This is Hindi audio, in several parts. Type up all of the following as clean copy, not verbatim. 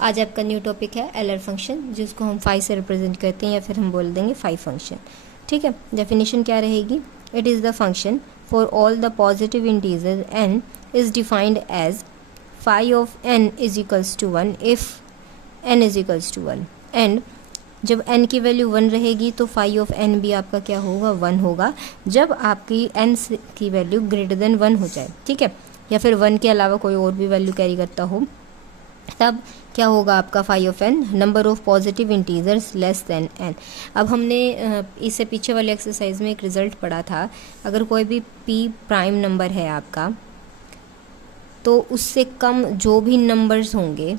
आज आपका न्यू टॉपिक है एलर फंक्शन, जिसको हम फाई से रिप्रेजेंट करते हैं या फिर हम बोल देंगे फाई फंक्शन। ठीक है, डेफिनेशन क्या रहेगी? It is the function for all the positive integer n is defined as phi of n is equals to 1 if n is equals to 1 and जब n की वैल्यू 1 रहेगी तो फाई ऑफ n भी आपका क्या होगा? 1 होगा, जब आपकी n की वैल्यू ग्रेटर देन 1 हो जाए। ठीक है, या फिर 1 के अलावा कोई और भी वैल्यू कैरी करता हो, तब क्या होगा आपका phi of n? Number of positive integers less than n। अब हमने इससे पीछे वाले एक्सरसाइज में एक रिजल्ट पढ़ा था, अगर कोई भी p प्राइम नंबर है आपका, तो उससे कम जो भी नंबर्स होंगे,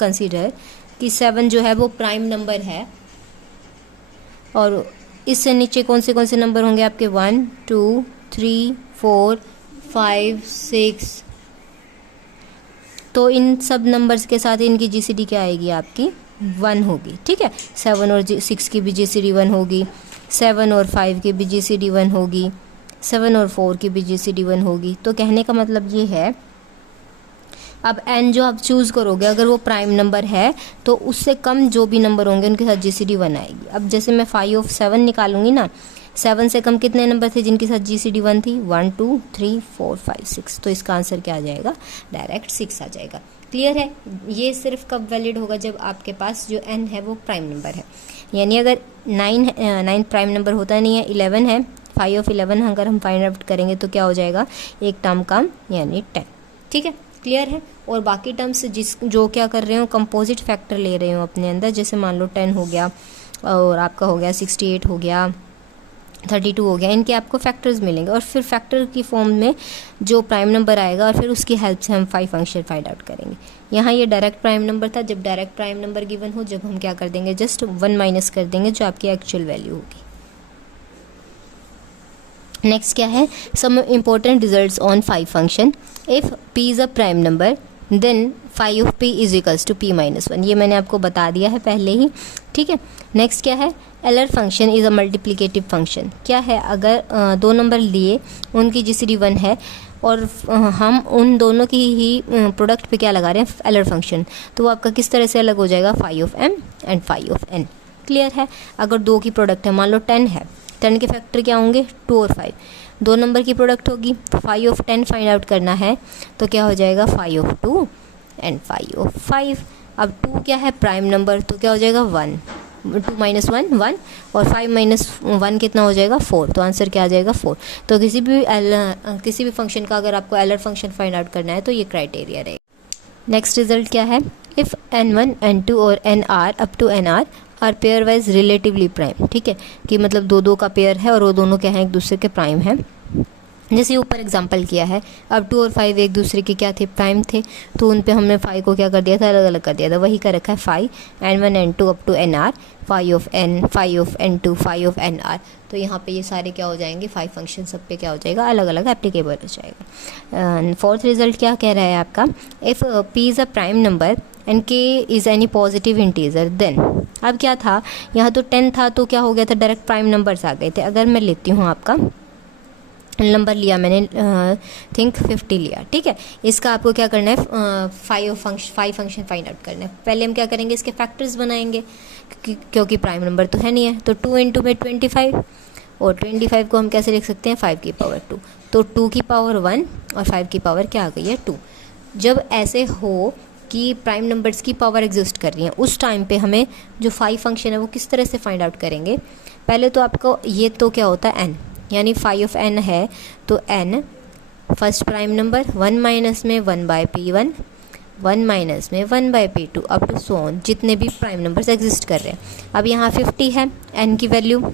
कंसीडर कि 7 जो है वो प्राइम नंबर है, और इससे नीचे कौन से नंबर होंगे आपके? 1 2 3 4 5 6। तो इन सब नंबर्स के साथ इनकी जीसीडी क्या आएगी? आपकी 1 होगी। ठीक है, 7 और 6 की भी जीसीडी 1 होगी, 7 और 5 की भी जीसीडी 1 होगी, 7 और 4 की भी जीसीडी 1 होगी। तो कहने का मतलब ये है, अब n जो आप चूज़ करोगे अगर वो प्राइम नंबर है तो उससे कम जो भी नंबर होंगे उनके साथ जीसीडी 1 आएगी। अब जैसे मैं फाई ऑफ 7 निकालूंगी ना, 7 से कम कितने नंबर थे जिनके साथ जीसीडी 1 थी? 1 2 3 4 5 6। तो इसका आंसर क्या आ जाएगा? डायरेक्ट 6 आ जाएगा। क्लियर है? ये सिर्फ कब वैलिड होगा? जब आपके पास जो n है वो प्राइम नंबर है। यानी अगर 9 प्राइम नंबर होता नहीं है, 11 है, फाई ऑफ 11 अगर हम फाइंड आउट करेंगे तो क्या हो जाएगा? एक टर्म कम, यानी 10। ठीक है, क्लियर है? और बाकी टर्म्स जो क्या कर रहे हो, कंपोजिट फैक्टर ले रहे हो अपने अंदर, जैसे मान लो 10 हो गया और आपका हो गया 68 हो गया, 32 हो गया, इनके आपको फैक्टर्स मिलेंगे और फिर फैक्टर की फॉर्म में जो प्राइम नंबर आएगा और फिर उसकी हेल्प से हम फाई फंक्शन फाइंड आउट करेंगे। यहाँ ये डायरेक्ट प्राइम नंबर था, जब डायरेक्ट प्राइम नंबर गिवन हो, जब हम क्या कर देंगे? जस्ट 1 माइनस कर देंगे जो आपकी एक्चुअल वैल्यू होगी। नेक्स्ट क्या है? Some important results on phi function. If p is a prime number then phi of p is equals to p minus 1। ये मैंने आपको बता दिया है पहले ही। ठीक है, नेक्स्ट क्या है? Euler function is a multiplicative function. क्या है? अगर दो नंबर लिए, उनकी जीसीडी 1 है और हम उन दोनों की ही प्रोडक्ट पे क्या लगा रहे हैं? Euler function. तो वो आपका किस तरह से अलग हो जाएगा? Phi of m and phi of n। Clear है? अगर दो की प्रोडक्ट है, मान लो 10 है, 10 के फैक्टर क्या होंगे? 2 और 5। दो नंबर की प्रोडक्ट होगी, फाई ऑफ 10 फाइंड आउट करना है, तो क्या हो जाएगा? Phi of 2 and phi of 5। अब 2 क्या है? प्राइम नंबर, तो क्या हो जाएगा? 1, 2 माइनस 1 1, और 5 माइनस 1 कितना हो जाएगा? 4। तो आंसर क्या आ जाएगा? 4। तो किसी भी फंक्शन का अगर आपको एलर फंक्शन फाइंड आउट करना है तो ये क्राइटेरिया रहेगा। नेक्स्ट रिजल्ट क्या है? इफ़ n1 n2 और nr up to nr are pairwise relatively prime. ठीक है, कि मतलब दो का पेयर है और वो दोनों क्या हैं? एक दूसरे के प्राइम हैं। जैसे ऊपर एग्जांपल किया है, अब 2 और 5 एक दूसरे के क्या थे? प्राइम थे, तो उन पे हमने फाई को क्या कर दिया था? अलग अलग कर दिया था। वही कर रखा है phi n1 n2 up to nr, phi of n, phi of n2, phi of nr। तो यहाँ पे ये सारे क्या हो जाएंगे? फाई फंक्शन सब पे क्या हो जाएगा? अलग अलग एप्लीकेबल हो जाएगा। फोर्थ रिजल्ट क्या कह रहा है आपका? If p is a prime number and k is any positive integer then. अब क्या था? यहाँ तो 10 था तो क्या हो गया था? डायरेक्ट प्राइम नंबर्स आ गए थे। अगर मैं लेती हूँ आपका नंबर लिया मैंने, थिंक 50 लिया। ठीक है, इसका आपको क्या करना है? फाई फंक्शन फाइंड आउट करना है। पहले हम क्या करेंगे? इसके फैक्टर्स बनाएंगे, क्योंकि प्राइम नंबर तो है नहीं है। तो 2 इंटू में 25, और 25 को हम कैसे लिख सकते हैं? 5 की पावर 2। तो 2 की पावर 1 और 5 की पावर क्या आ गई है? 2। जब ऐसे हो कि प्राइम नंबर्स की पावर एग्जिस्ट कर रही है, उस टाइम पे हमें जो फाई फंक्शन है वो किस तरह से फाइंड आउट करेंगे? पहले तो आपको ये तो क्या होता है? n, यानी फाई ऑफ n है तो n first prime number, 1 minus में 1 बाई p1, 1 माइनस में 1 by p2 up to so on, जितने भी प्राइम नंबर्स एग्जिस्ट कर रहे हैं। अब यहाँ 50 है n की वैल्यू,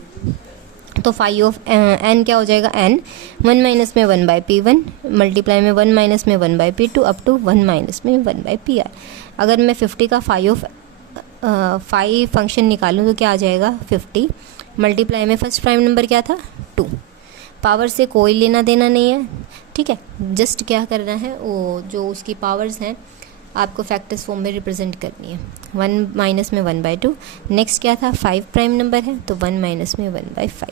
तो फाई ऑफ n क्या हो जाएगा? n 1 माइनस में 1 बाई p1 मल्टीप्लाई में 1 माइनस में 1 by p2 up to 1 minus में 1 बाई pr। अगर मैं 50 का फाई फंक्शन निकालूँ तो क्या आ जाएगा? 50 मल्टीप्लाई में फर्स्ट प्राइम नंबर क्या था? 2। पावर से कोई लेना देना नहीं है। ठीक है, जस्ट क्या करना है? वो जो उसकी पावर्स हैं आपको फैक्टर्स फॉर्म में रिप्रेजेंट करनी है। 1 माइनस में 1 बाई 2। नेक्स्ट क्या था? 5 प्राइम नंबर है तो 1 माइनस में 1 बाई 5।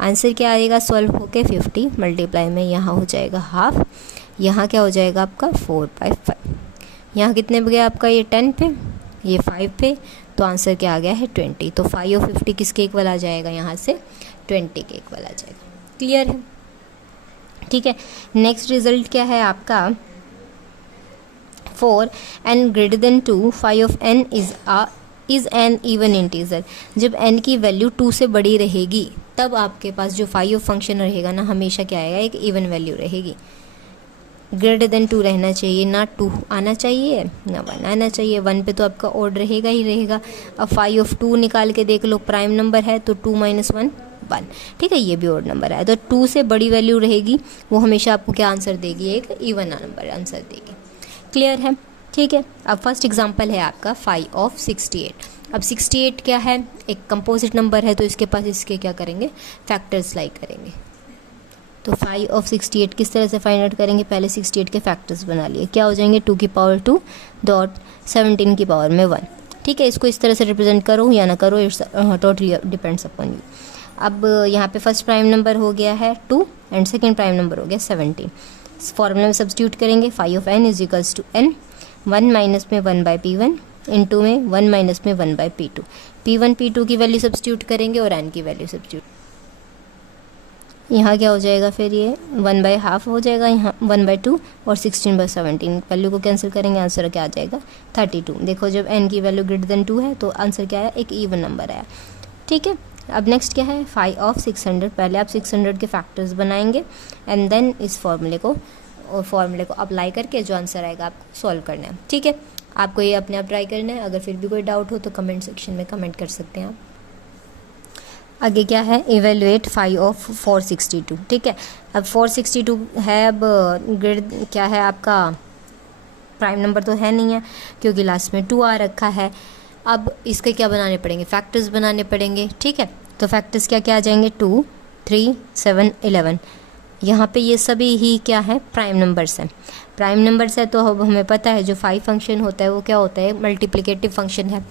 आंसर क्या आएगा? सॉल्व होके 50 मल्टीप्लाई में यहाँ हो जाएगा हाफ, यहाँ क्या हो जाएगा आपका? 4 बाई 5। यहाँ कितने पे गया आपका, ये 10 पे, ये 5 पे, तो आंसर क्या आ गया है 20। तो 5 और 50 किसके इक्वल आ जाएगा, यहाँ से 20 के इक्वल आ जाएगा। क्लियर है, ठीक है। नेक्स्ट रिजल्ट क्या है आपका, 4 n greater than 2 5 of n is an even integer. जब n की वैल्यू 2 से बड़ी रहेगी तब आपके पास जो 5 ऑफ फंक्शन रहेगा ना, हमेशा क्या आएगा, एक इवन वैल्यू रहेगी। ग्रेटर देन 2 रहना चाहिए, ना 2 आना चाहिए ना 1 आना चाहिए। 1 पे तो आपका ऑड रहेगा ही रहेगा। अब 5 ऑफ 2 निकाल के देख लो, प्राइम नंबर है तो 2 - 1 1, ठीक है, ये भी ऑड नंबर है। तो 2 से बड़ी वैल्यू रहेगी वो हमेशा आपको क्या आंसर देगी, एक इवन नंबर आंसर देगी। क्लियर है, ठीक है। अब फर्स्ट एग्जांपल है आपका 5 ऑफ 68। अब 68 क्या है, एक कंपोजिट नंबर है, तो इसके पास इसके क्या करेंगे, फैक्टर्स लाई करेंगे। तो 5 ऑफ 68 किस तरह से फाइंड आउट करेंगे, पहले 68 के फैक्टर्स बना लिए, क्या हो जाएंगे 2 की पावर 2 डॉट 17 की पावर में 1, ठीक है। इसको इस तरह से रिप्रेजेंट करो या ना करो, it's totally depends upon you. अब यहाँ पे फर्स्ट प्राइम नंबर हो गया है 2 एंड सेकेंड प्राइम नंबर हो गया 17। इस फॉर्मूला में सब्स्टिट्यूट करेंगे, 5 of n is equals to n 1 minus में 1 बाई P1 इंटू में 1 माइनस में 1 बाई P2। P1 P2 की वैल्यू सब्स्टिट्यूट करेंगे और n की वैल्यू सब्स्टिट्यूट, यहाँ क्या हो जाएगा, फिर ये 1/2 हो जाएगा, यहाँ 1/2 और 16/17 वैल्यू को कैंसिल करेंगे, आंसर क्या आ जाएगा 32। देखो जब n की वैल्यू ग्रेटर देन 2 है तो आंसर क्या आया, एक इवन नंबर आया, ठीक है। अब नेक्स्ट क्या है 5 ऑफ 600। पहले आप 600 के फैक्टर्स बनाएंगे एंड देन इस फॉर्मूले को अप्लाई करके जो आंसर आएगा आपको सॉल्व करना है, ठीक है। आपको ये अपने आप ट्राई करना है। अगर फिर भी कोई डाउट हो तो कमेंट सेक्शन में कमेंट कर सकते हैं आप। आगे क्या है, इवेलुएट 5 ऑफ 462, ठीक है। अब 462 है, अब ग्रेड क्या है आपका, प्राइम नंबर तो है नहीं है क्योंकि लास्ट में 2 आ रखा है। अब इसके क्या बनाने पड़ेंगे, फैक्टर्स बनाने पड़ेंगे, ठीक है। तो फैक्टर्स क्या क्या आ जाएंगे, 2 3 7 11। यहाँ पे ये सभी ही क्या है, प्राइम नंबर्स हैं। प्राइम नंबर्स है तो अब हमें पता है जो 5 फंक्शन होता है वो क्या होता है, मल्टीप्लिकेटिव फंक्शन है।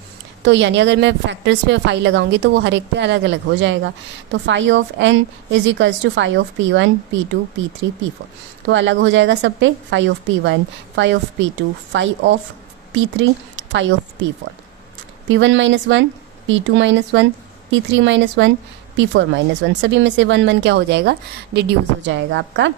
तो यानी अगर मैं फैक्टर्स पे 5 लगाऊंगी तो वो हर एक पे अलग अलग हो जाएगा। तो 5 of n is equals to 5 of P1 P2 P3 P4, तो अलग हो जाएगा सब पे, 5 of P1 5 of P2 5 of P3 5 of P4, P1 - 1 P2 - 1 P3 - 1 P4 - 1, सभी में से 1 1 क्या हो जाएगा, रिड्यूस हो जाएगा आपका,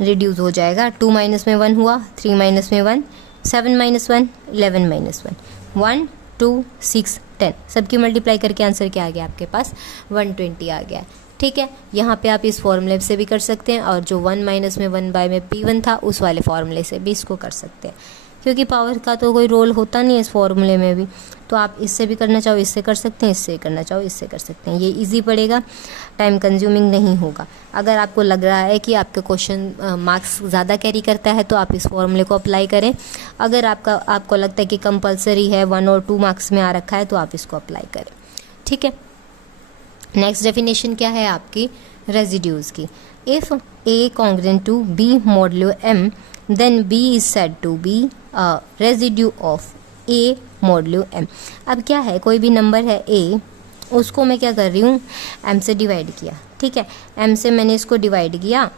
रिड्यूस हो जाएगा। 2 माइनस में 1 हुआ, 3 माइनस में 1 7 - 1 11 - 1 1 2 6 10, सबकी मल्टीप्लाई करके आंसर क्या आ गया आपके पास 120 आ गया, ठीक है। यहाँ पे आप इस फॉर्मूले से भी कर सकते हैं और जो 1 माइनस में 1 बाय में P1 था उस वाले फॉर्मूले से भी इसको कर सकते हैं, क्योंकि पावर का तो कोई रोल होता नहीं है इस फॉर्मूले में भी। तो आप इससे भी करना चाहो इससे कर सकते हैं, इससे करना चाहो इससे कर सकते हैं, ये इजी पड़ेगा, टाइम कंज्यूमिंग नहीं होगा। अगर आपको लग रहा है कि आपका क्वेश्चन मार्क्स ज़्यादा कैरी करता है तो आप इस फॉर्मूले को अप्लाई करें। अगर आपको लगता है कि कंपलसरी है 1 और 2 मार्क्स में आ रखा है तो आप इसको अप्लाई करें, ठीक है। नेक्स्ट डेफिनेशन क्या है आपकी, रेजिड्यूज़ की। If A congruent to B modulo M then B is said to be a residue of A modulo M। अब क्या है, कोई भी नंबर है A, उसको मैं क्या कर रही हूँ, M से डिवाइड किया, ठीक है। M से मैंने इसको डिवाइड किया,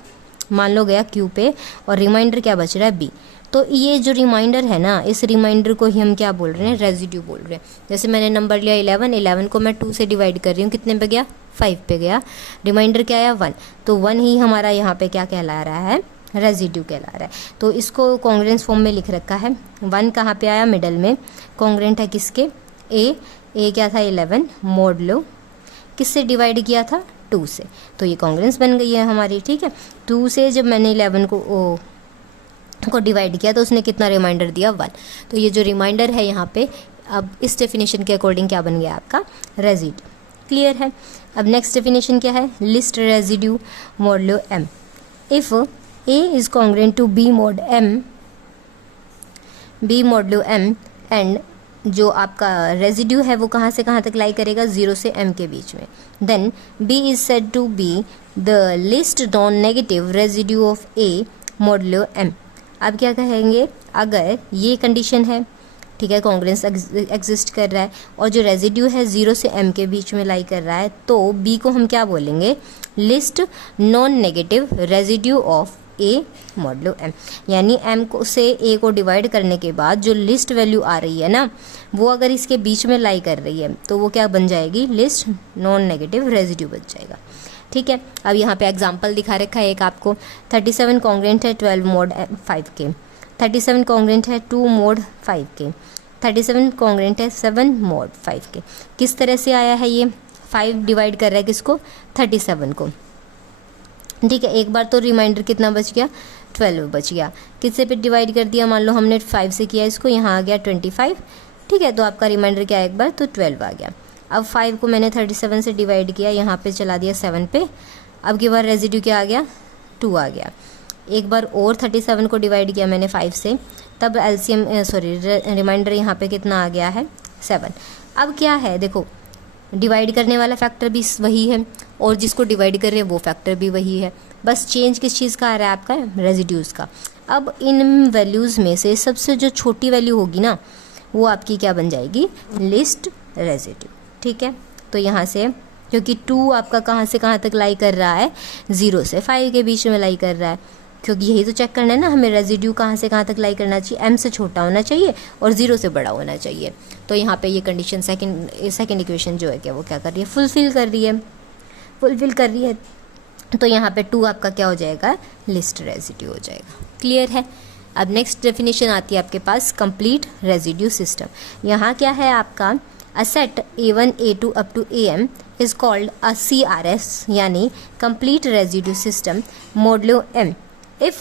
मान लो गया Q पे, और रिमाइंडर क्या बच रहा है B। तो ये जो रिमाइंडर है ना, इस रिमाइंडर को ही हम क्या बोल रहे हैं, रेजिड्यू बोल रहे हैं। जैसे मैंने नंबर लिया 11 को मैं 2 से डिवाइड कर रही हूँ, कितने पे गया 5 पे गया, रिमाइंडर क्या आया 1, तो 1 ही हमारा यहाँ पे क्या कहला रहा है, रेजिड्यू कहला रहा है। तो इसको कॉन्ग्रेंस फॉर्म में लिख रखा है। 1 कहाँ पे आया, मिडल में, कॉन्ग्रेंट है किसके, ए क्या था 11 मोडलो किससे डिवाइड किया था 2 से, तो ये कॉन्ग्रेंस बन गई है हमारी, ठीक है। 2 से जब मैंने 11 को डिवाइड किया तो उसने कितना रिमाइंडर दिया 1, तो ये जो रिमाइंडर है यहाँ पे अब इस डेफिनेशन के अकॉर्डिंग क्या बन गया आपका, रेजिड्यू। क्लियर है। अब नेक्स्ट डेफिनेशन क्या है, least residue modulo M। If A is congruent to B modulo M and जो आपका रेजिड्यू है वो कहाँ से कहाँ तक लाई करेगा, 0 से M के बीच में, then B is said to be the least non negative residue of A modulo M। अब क्या कहेंगे, अगर ये कंडीशन है, ठीक है, कॉन्ग्रेंस एग्जिस्ट कर रहा है और जो रेजिड्यू है 0 से M के बीच में लाई कर रहा है, तो B को हम क्या बोलेंगे, least non negative residue of A modulo M, यानी एम को से ए को डिवाइड करने के बाद जो लिस्ट वैल्यू आ रही है ना, वो अगर इसके बीच में लाई कर रही है तो वो क्या बन जाएगी, लिस्ट नॉन नेगेटिव रेजिड्यू बन जाएगा। ठीक है, अब यहाँ पे एग्जांपल दिखा रखा है एक आपको, 37 कॉन्ग्रेंट है 12 मोड 5 के, 37 कॉन्ग्रेंट है 2 मोड 5 के, 37 कॉन्ग्रेंट है 7 मोड 5 के। किस तरह से आया है ये, 5 डिवाइड कर रहा है किसको, 37 को। ठीक है, एक बार तो रिमाइंडर कितना बच गया, 12 बच गया। किससे पे डिवाइड कर दिया, मान लो हमने 5 से किया इसको, यहाँ आ गया 25। ठीक है, तो आपका रिमाइंडर क्या है, एक बार तो 12 आ गया। अब 5 को मैंने 37 से डिवाइड किया, यहाँ पे चला दिया 7 पे, अब की बार रेजिड्यू क्या आ गया, 2 आ गया। एक बार और 37 को डिवाइड किया मैंने 5 से, तब एलसीएम रिमाइंडर यहाँ पे कितना आ गया है, 7। अब क्या है, देखो डिवाइड करने वाला फैक्टर भी वही है और जिसको डिवाइड कर रहे हैं वो फैक्टर भी वही है, बस चेंज किस चीज़ का आ रहा है आपका, रेजिड्यूज़ का। अब इन वैल्यूज़ में से सबसे जो छोटी वैल्यू होगी ना, वो आपकी क्या बन जाएगी, लिस्ट रेजिड्यू। ठीक है, तो यहाँ से क्योंकि 2 आपका कहाँ से कहाँ तक लाई कर रहा है, 0 से 5 के बीच में लाई कर रहा है, क्योंकि यही तो चेक करना है ना हमें, रेजिड्यू कहाँ से कहाँ तक लाई करना चाहिए, m से छोटा होना चाहिए और 0 से बड़ा होना चाहिए। तो यहाँ पे ये कंडीशन सेकंड इक्वेशन जो है क्या, वो क्या कर रही है, फुलफिल कर रही है। तो यहाँ पे 2 आपका क्या हो जाएगा, लिस्ट रेजिड्यू हो जाएगा। क्लियर है। अब नेक्स्ट डेफिनेशन आती है आपके पास, कंप्लीट रेजिड्यू सिस्टम। यहाँ क्या है आपका, a set A1 A2 up to AM is called a CRS, यानी complete residue system modulo M if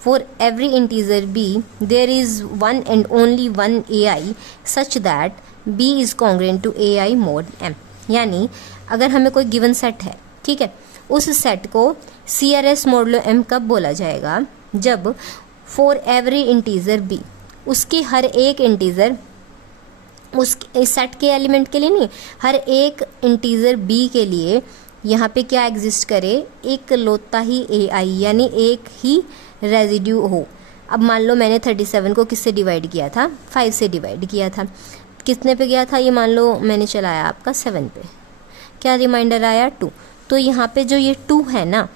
for every integer b there is one and only one ai such that b is congruent to ai mod m। यानी अगर हमें कोई गिवन सेट है, ठीक है, उस सेट को CRS मॉडलो m कब बोला जाएगा, जब फॉर एवरी इंटीजर b, उसकी हर एक इंटीजर, उस सेट के एलिमेंट के लिए नहीं, हर एक इंटीजर b के लिए यहाँ पे क्या एग्जिस्ट करे, एक लौता ही ai, यानी एक ही रेजिड्यू हो। अब मान लो मैंने 37 को किससे डिवाइड किया था, 5 से डिवाइड किया था, कितने पे गया था ये, मान लो मैंने चलाया आपका 7 पे, क्या रिमाइंडर आया, 2। तो यहाँ पे जो ये 2 है ना,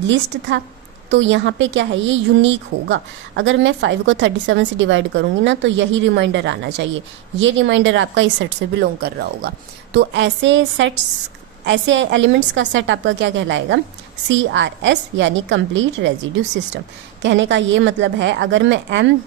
लिस्ट था, तो यहाँ पे क्या है, ये यूनिक होगा। अगर मैं 5 को 37 से डिवाइड करूँगी ना, तो यही रिमाइंडर आना चाहिए, ये रिमाइंडर आपका इस सेट से बिलोंग कर रहा होगा। तो ऐसे सेट्स, ऐसे एलिमेंट्स का सेट आपका क्या कहलाएगा, CRS, यानी कंप्लीट रेजिड्यू सिस्टम। कहने का ये मतलब है, अगर मैं M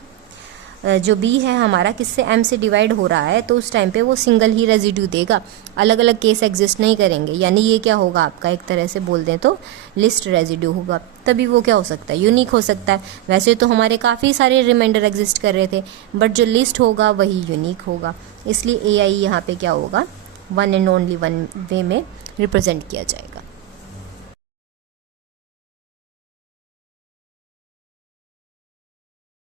जो B है हमारा किससे M से डिवाइड हो रहा है, तो उस टाइम पे वो सिंगल ही रेजिड्यू देगा, अलग अलग केस एग्जिस्ट नहीं करेंगे, यानी ये क्या होगा आपका, एक तरह से बोल दें तो लिस्ट रेजिड्यू होगा, तभी वो क्या हो सकता है, यूनिक हो सकता है। वैसे तो हमारे काफ़ी सारे रिमाइंडर एग्जिस्ट कर रहे थे, बट जो लिस्ट होगा वही यूनिक होगा, इसलिए AI यहाँ पे क्या होगा, one and only one way में रिप्रेजेंट किया जाएगा।